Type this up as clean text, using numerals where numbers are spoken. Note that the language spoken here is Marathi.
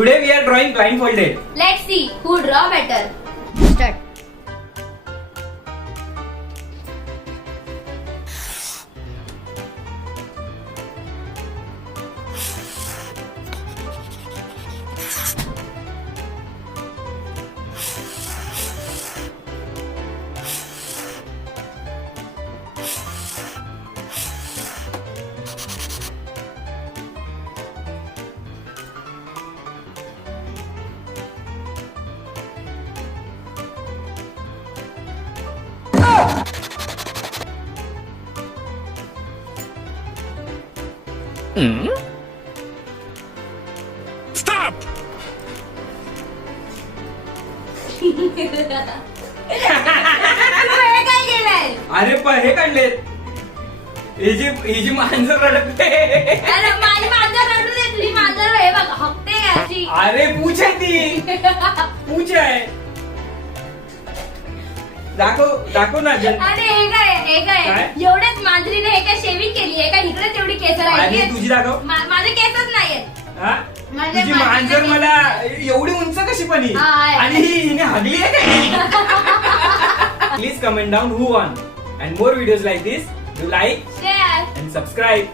Today we are drawing blindfolded. Let's see who draw better. Start. Stop! तू हे काय केलंय? अरे हे काढलेत. ही जी मांजर रडते. अरे माझी मांजर रडू दे, तुझी मांजर हे बघ हकते काय अशी. अरे पूछ आहे ती. पूछ आहे. दाखव ना. अरे हे काय काय? एवढ्याच मांजरीने हे काय शेविंग केली आहे का? इकडेच एवढी केस आणि राहिली तुझी दाखव. माझे केसच नाहीयेत. हा? माझ्या तुझी मांजरीने मांजर केली. मला एवढी उंच कशी पण ही? हा, आहे. आणि हिने हगली आहे का? Please comment down who won and more videos like this. Do like Share. and subscribe.